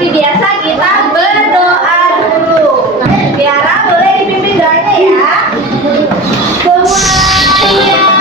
seperti biasa kita berdoa dulu. Tiara boleh dipimpin doanya ya. Semuanya bisa.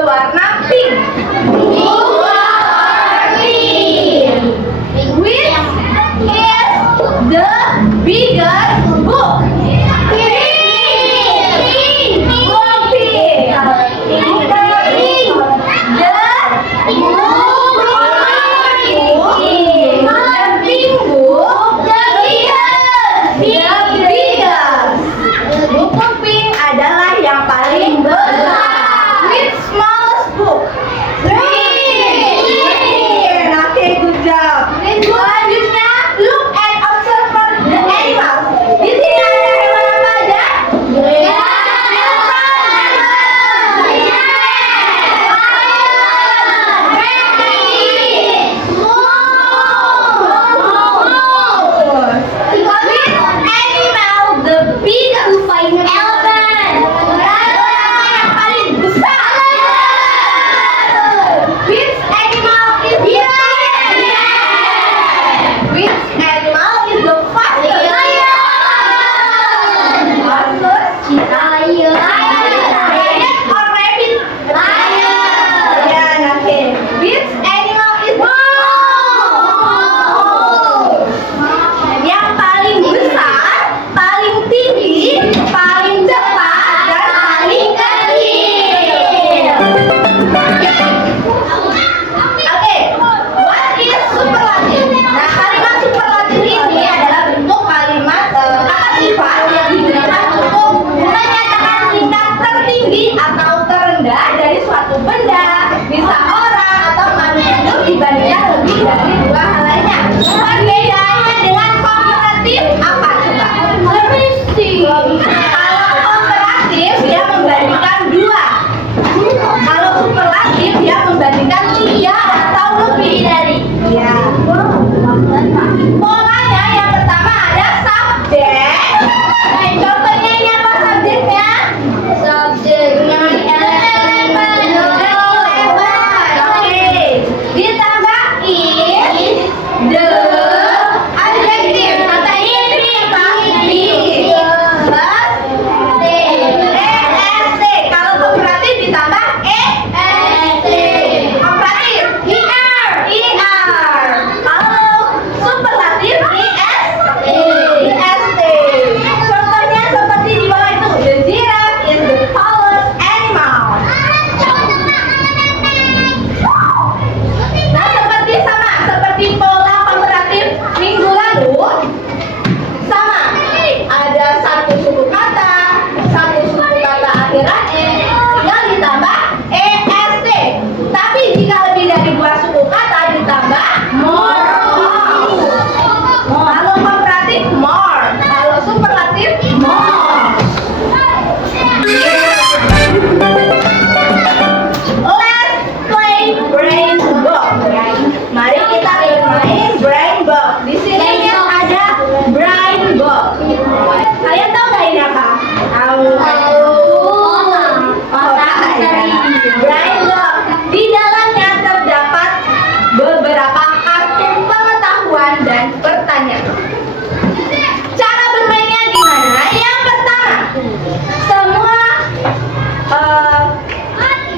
berwarna pink? Which is the biggest book? Buku pink adalah yang paling besar. Which smallest book? Oke, good job. Selanjutnya, look and observe the animals. Di sini ada hewan apa aja? Polanya yang pertama ada subjek. Contohnya ini apa subjeknya? Subjeknya Oke. Ditambah is the adjective. Kata ini EST. Kalau kooperatif ditambah EST. Kooperatif ER. Kalau superlatif IST. Contohnya seperti di bawah itu. The giraffe is the tallest animal. Nah, seperti pola komparatif minggu lalu, sama. Ada satu suku kata akhiran e, tinggal ditambah EST. Tapi jika lebih dari 2 suku kata ditambah more. Kalau komparatif more, kalau superlatif more. Let's play brain box. Mari kita bermain brain box. Di sini ada brain box. Kalian tahu nggak ini apa? Brain box. Di dalamnya terdapat beberapa kartu pengetahuan dan pertanyaan. Cara bermainnya gimana? Yang pertama,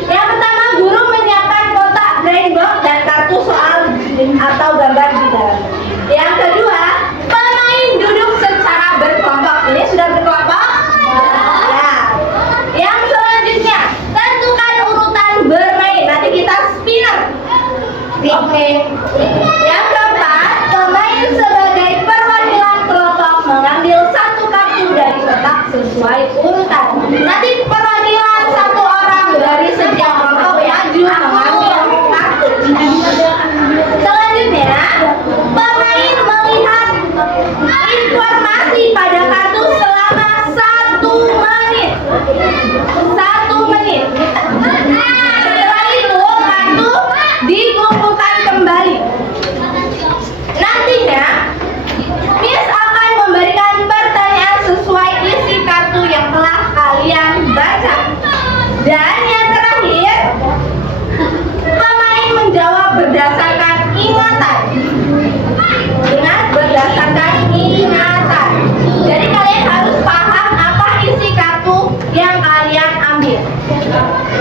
yang pertama guru menyiapkan kotak brain box dan kartu soal atau gambar di dalam. Yang kedua, pemain duduk secara berkelompok. Ini sudah berkelompok? Ya. Yang selanjutnya, tentukan urutan bermain. Nanti kita spinner. Oke. Yang keempat, pemain sebagai perwakilan kelompok mengambil satu kartu dari kotak sesuai urutan. Nanti perwakilan satu orang dari setiap kelompok maju mengambil kartu. Selanjutnya, pemain melihat informasi pada kartu selama 1 menit. 1 menit. Setelah itu kartu dikumpulkan kembali. Nantinya Miss akan memberikan pertanyaan sesuai isi kartu yang telah kalian baca. Dan yang terakhir, pemain menjawab berdasarkan ingatan. Ingat, berdasarkan ingatan. Jadi kalian harus paham apa isi kartu yang kalian ambil.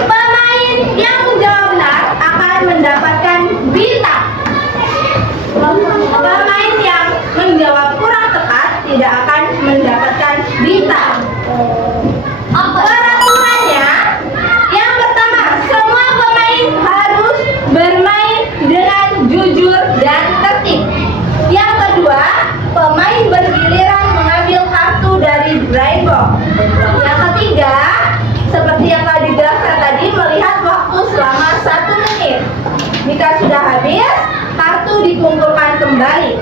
Pemain yang menjawab benar akan mendapatkan bintang. Pemain yang menjawab kurang tepat tidak akan mendapatkan bintang. Peraturannya, yang pertama, semua pemain harus bermain dengan jujur dan tertib. Yang kedua, pemain bergiliran mengambil kartu dari rainbow. Yang ketiga, seperti yang telah dijelaskan tadi, melihat waktu selama 1 menit. Jika sudah habis, kartu dikumpulkan kembali.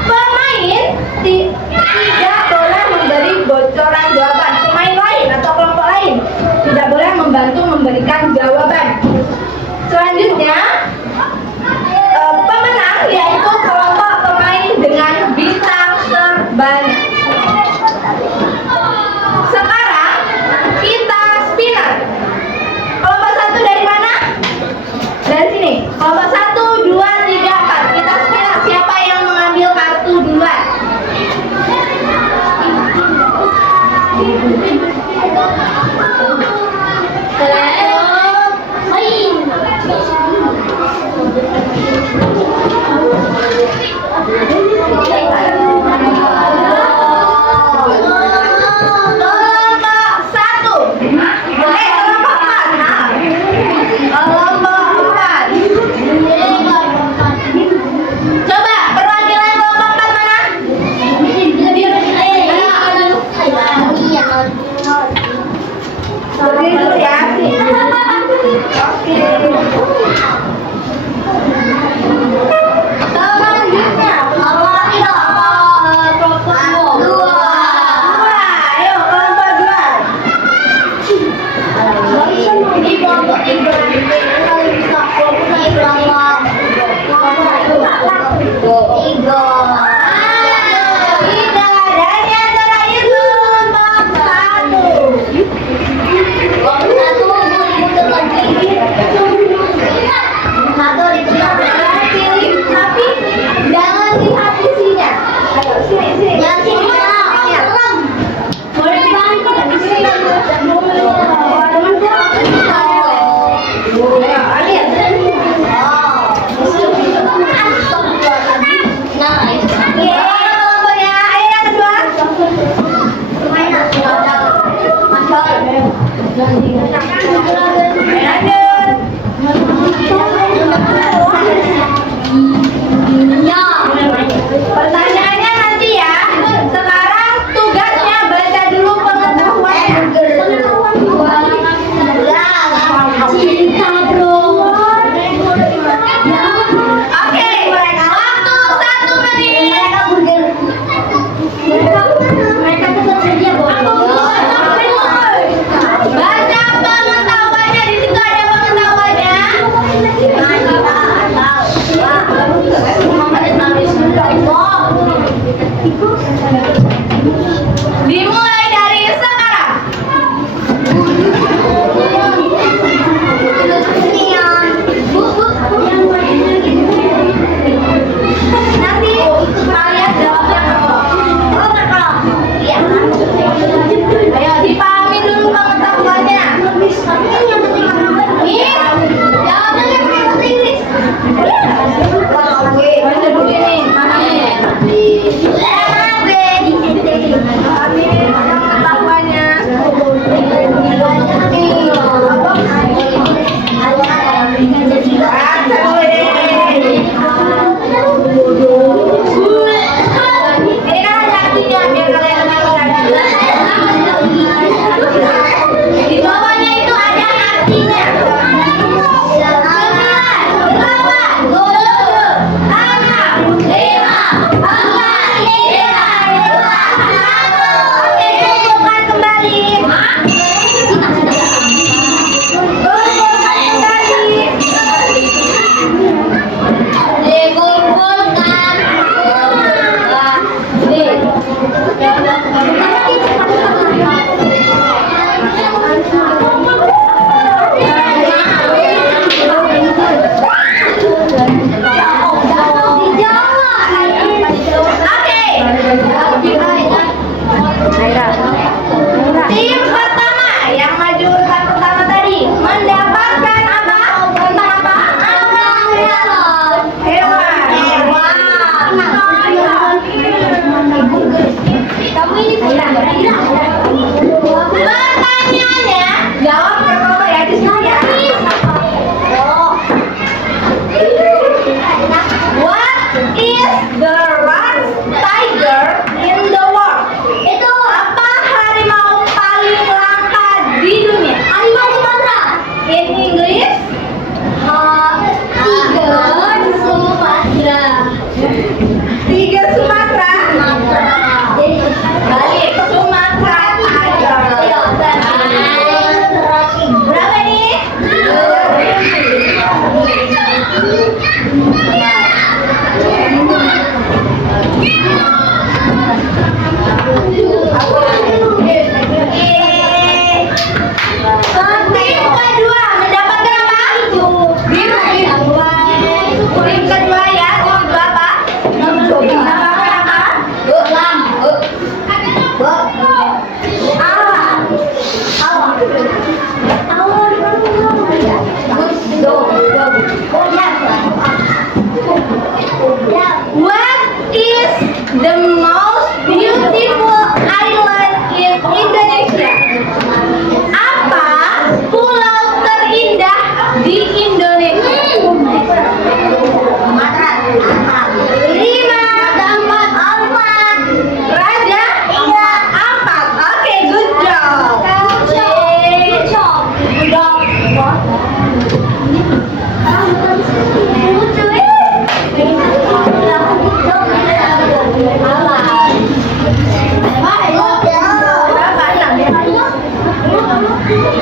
Pemain tidak boleh memberi bocoran jawaban. Pemain lain atau kelompok lain tidak boleh membantu memberikan jawaban. Selanjutnya, pemenang yaitu kelompok pemain dengan bintang terbanyak. Sekarang kita spinner. Kelompok 1 dari mana? Dari sini. Kelompok 1, 2, 3, 4. Kita spinner. Siapa yang mengambil kartu duluan? Pertanyaannya nanti ya. Sekarang tugasnya baca dulu pengetahuannya. Oke, waktu 1 menit. Baca pengetahuannya, di situ ada pengetahuannya. Dimulai dari sekarang. Nanti kalian jawabnya ayo dipahami dulu pengetahuannya. Ini jawabnya yang bahasa Inggris. Baca dulu ini, pahami. Pengetahuannya. Ini kan ada artinya biar kalian tahu. Di bawahnya itu ada artinya. 9, 8, 7, 6, 5, 4, 3, 2, 1. Oke, kumpulkan kembali. Tim pertama yang maju urutan pertama tadi mendapatkan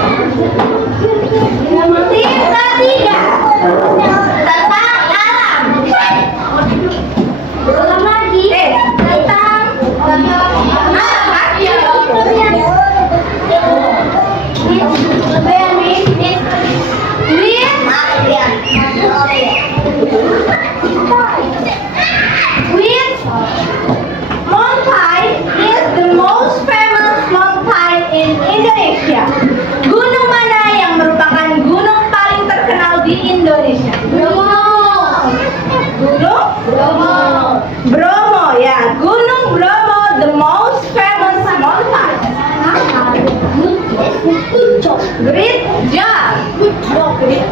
Tim ketiga tentang alam. Belum lagi. Tentang alam lagi. Which mountain is the most famous mountain in Indonesia? Gunung mana yang merupakan gunung paling terkenal di Indonesia? Gunung Bromo ya. Gunung Bromo, the most famous mountain. Great job. Okay.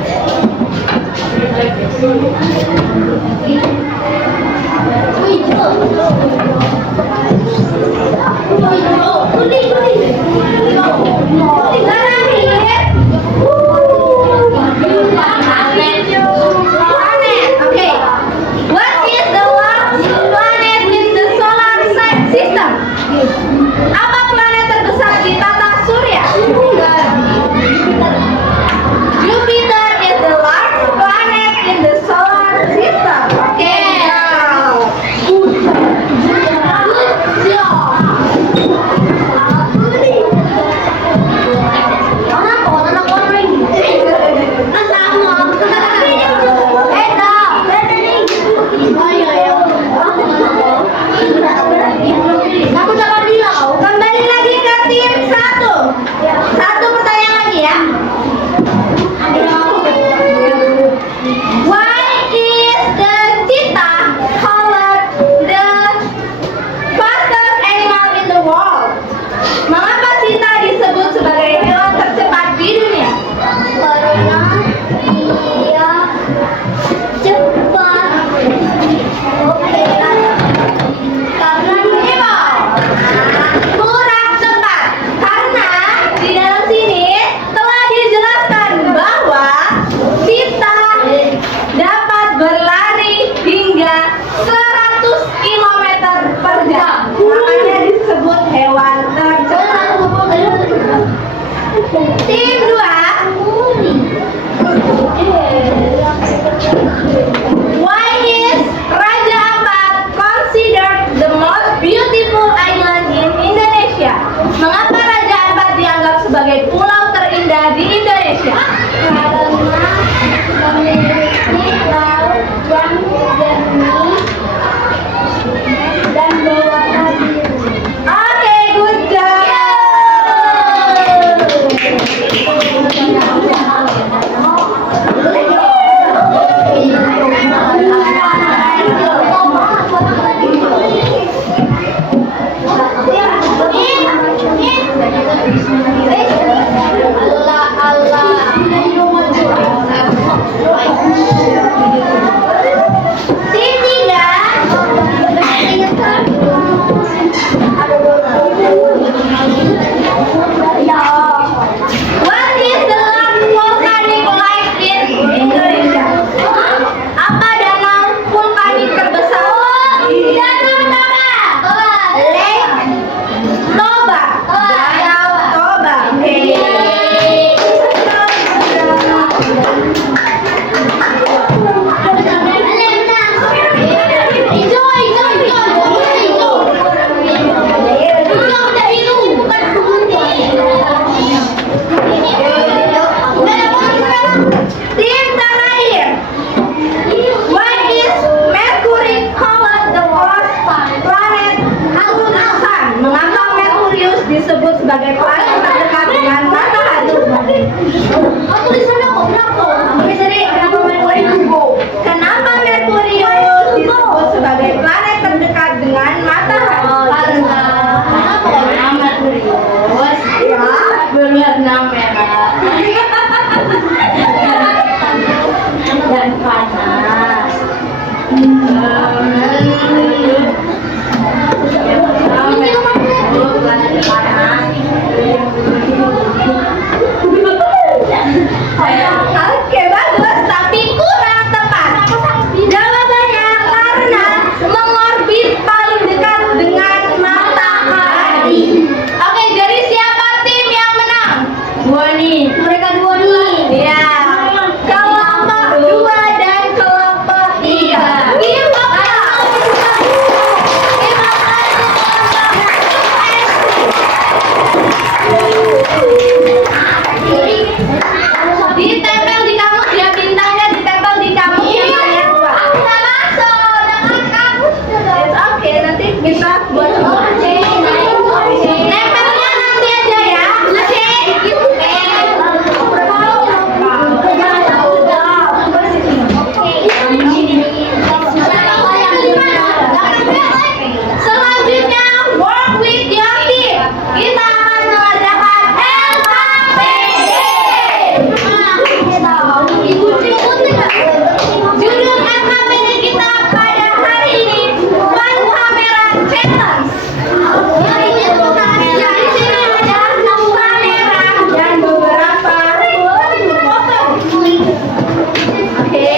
What is the largest planet in the solar system? Apa planet terbesar di tata surya? Jupiter is the largest planet in the solar system. Okay. Kembali lagi ke tim satu. Satu pertanyaan lagi ya. Why is the cheetah called the fastest animal in the world? Mengapa cheetah disebut sebagai hewan tercepat di dunia? Karena dia cepat. Oke. Karena kurang tepat. Karena di dalam sini telah dijelaskan bahwa cheetah dapat berlari hingga 100 km per jam. Makanya disebut hewan tercepat. Tim 2. Why is Raja Ampat considered the most beautiful island in Indonesia? Mengapa Raja Ampat dianggap sebagai pulau terindah di Indonesia? Karena memiliki laut yang jernih dan berwarna biru. Oke, good job. What is the largest volcanic lake in Indonesia? Apa danau vulkanik terbesar? Danau Toba. Lake Toba. Danau Toba. Tim terakhir. Why is Mercury called the worst planet under the sun? Mengapa Merkurius disebut sebagai planet terdekat dengan matahari? Kenapa Merkurius disebut sebagai planet terdekat dengan matahari? Karena Merkurius ya berwarna merah dan panas. Planet panas. Mereka dua dulu. Iya. Kelompok 2 dan kelompok 3. Ditempel di kamus ya, bintangnya ditempel di kamus yang kalian buat. Aku nggak masuk, dengan kamus. It's okay, nanti kita buat. Nempelnya nanti aja ya. Selanjutnya work with your team. Kita akan mengadakan LKPD. Judul LKPD kita pada hari ini One Kamera Challenge. Di sini ada kamera dan beberapa foto. Oke.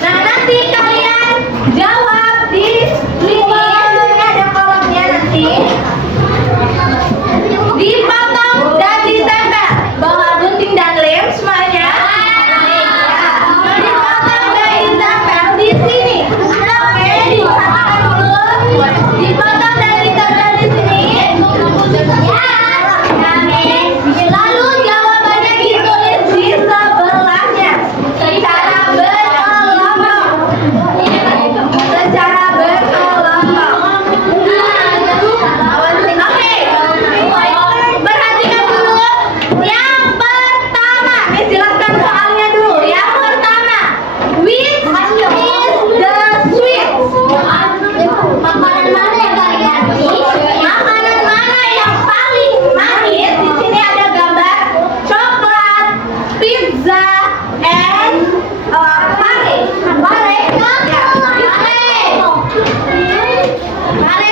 Nah, nanti kalian jawab di sini. Ini ada kolomnya nanti. Dipotong dan ditempel bawa gunting dan lem semuanya. Dipotong dan ditempel di sini. Oke, dipotong dulu. Dipotong dan ditempel di sini. Lalu jawabannya ditulis di sebelahnya secara berkelompok. Secara berkelompok. Oke, perhatikan dulu. Yang pertama, jelaskan soalnya dulu. Yang pertama, which is the sweet? Makanan mana yang paling manis? Makanan mana yang paling manis? Di sini ada gambar coklat, pizza, and pare. Pare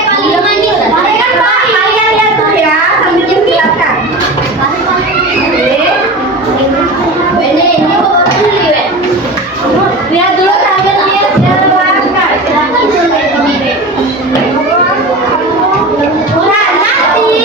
paling manis. Kalian lihat dulu ya, sambil diperlihatkan. Lihat dulu sambil dijelaskan. Nah, nanti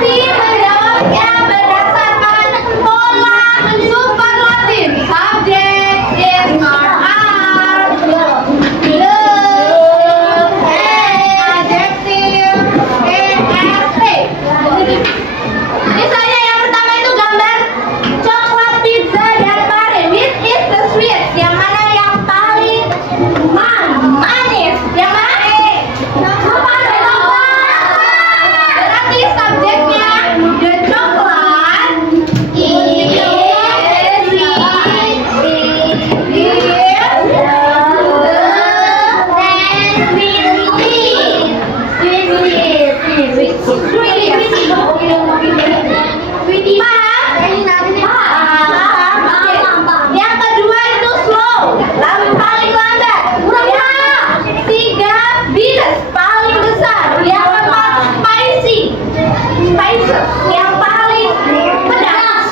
nanti menjawabnya berdasarkan pola superlatif. Subjek is are, adjective, ast. Misalnya yang pertama itu gambar coklat, pizza, dan pare. Which is the sweet? Yang mana yang paling manis? Yang mana? Berarti subjeknya the coklat is yang kedua itu slow, paling lambat. Yang tiga bias, paling besar. Yang keempat spicy, yang paling pedas.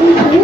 Oke.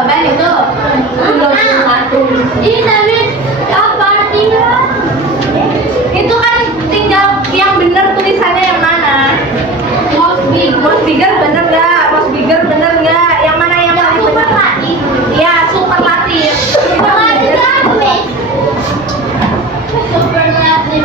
jawaban itu 21. Ini tapi apa artinya? Itu kan tinggal yang benar tulisannya yang mana? Most bigger bener nggak? Most bigger bener nggak? Yang mana yang paling benar? Superlatif. Ya, superlatif. Superlatif apa, Miss? Superlatif.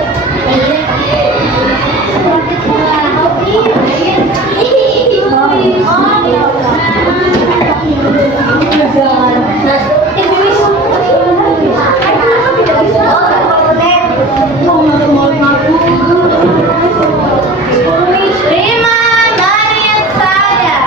Lima menit saja.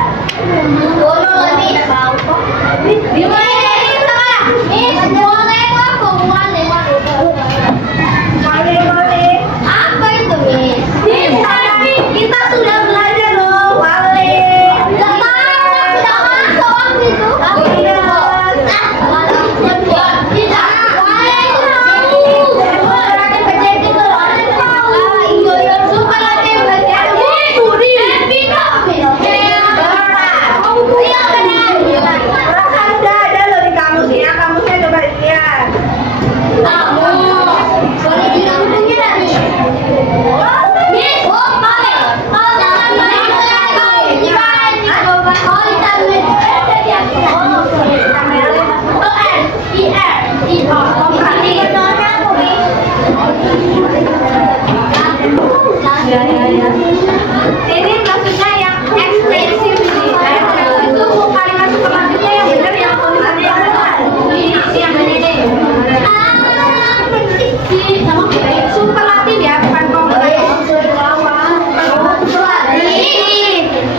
Apa itu, Miss? Kita sudah belajar loh, Wale. Nggak tahu, nggak masuk waktu itu. Perasaan udah ada loh di kamusnya. Kamusnya coba lihat. Ini maksudnya yang ekspresif ini. Itu kalimat superlatifnya yang benar, yang tulisannya yang benar. Ini yang benar deh. Superlatif ya, bukan komplit.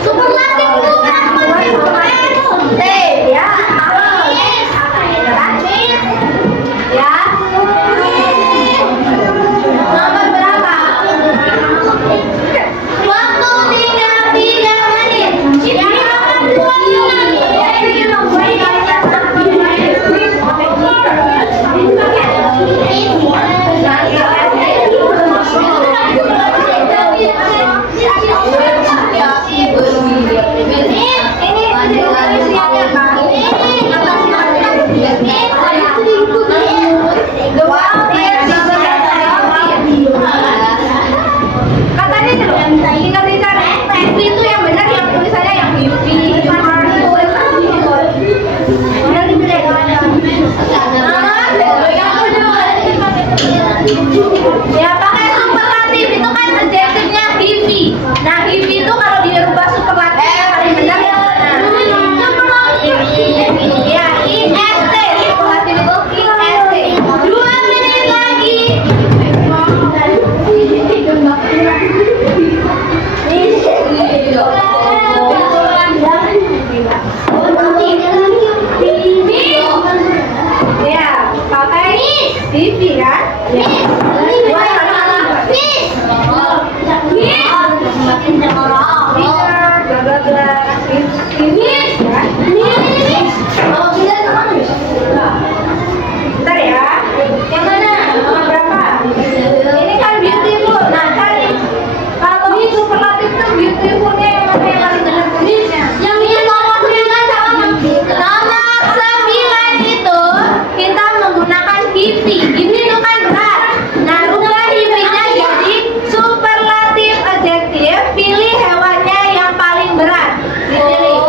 Superlatif itu T ya. Ya. Nomor berapa? waktu tinggal 3 menit. Katanya tinggal dicari ekspresi itu yang benar, yang tulisannya yang hivi. Ya pakai superlatif itu kan adjektifnya hivi. Nah hivi itu kalau dirubah superlatif yang paling benar yang mana? Ya IST. Superlatif itu IST. 2 menit lagi. Ya, pakai TV kan? Ya. Bentar ya. Yang mana? Nomor berapa? Ini kan beautiful. Nah, cari. Kalau superlatif itu beautifulnya yang mana yang paling benar tulisnya? Nomor 9 itu kita menggunakan hivi. Hivi itu kan berat. Nah, rubah hivinya jadi superlatif adjektif. Pilih hewannya yang paling berat. Dipilih.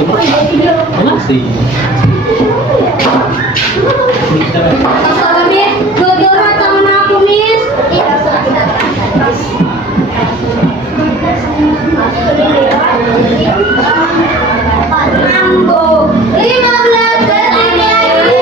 Masih. Kalau Miss, jodoh sama aku Miss. Iya, Mambo 15 detik lagi.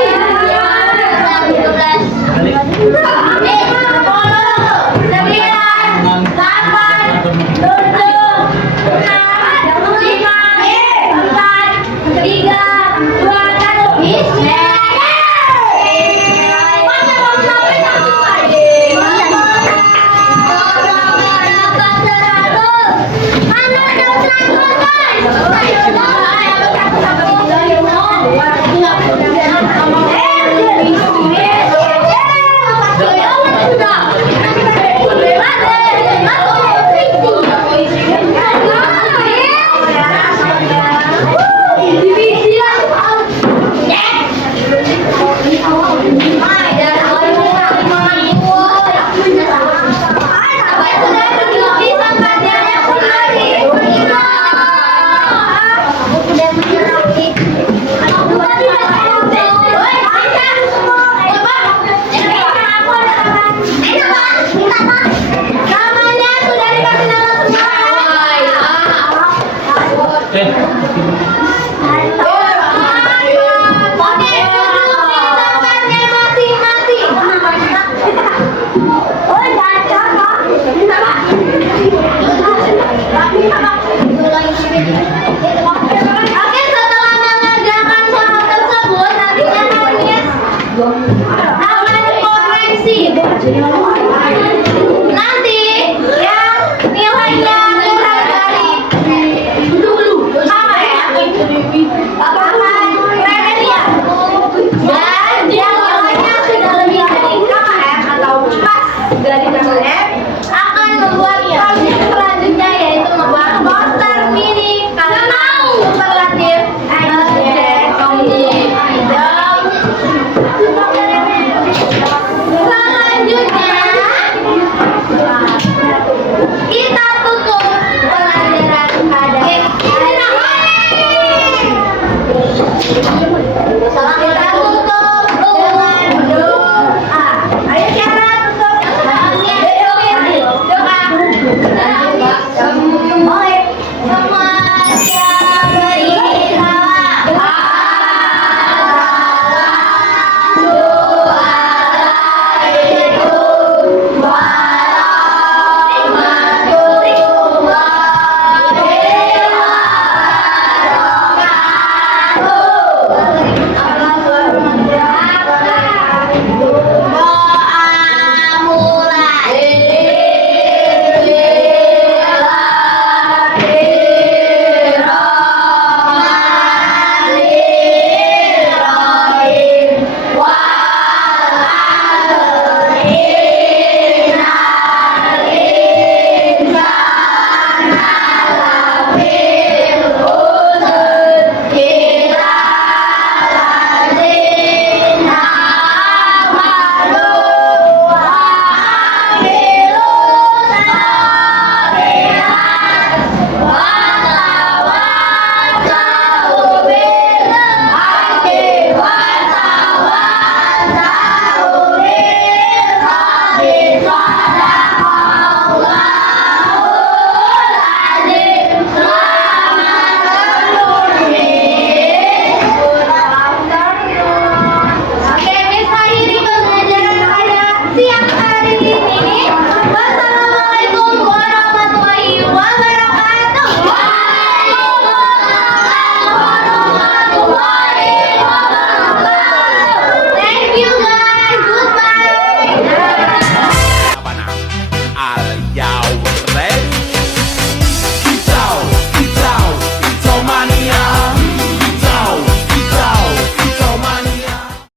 哎。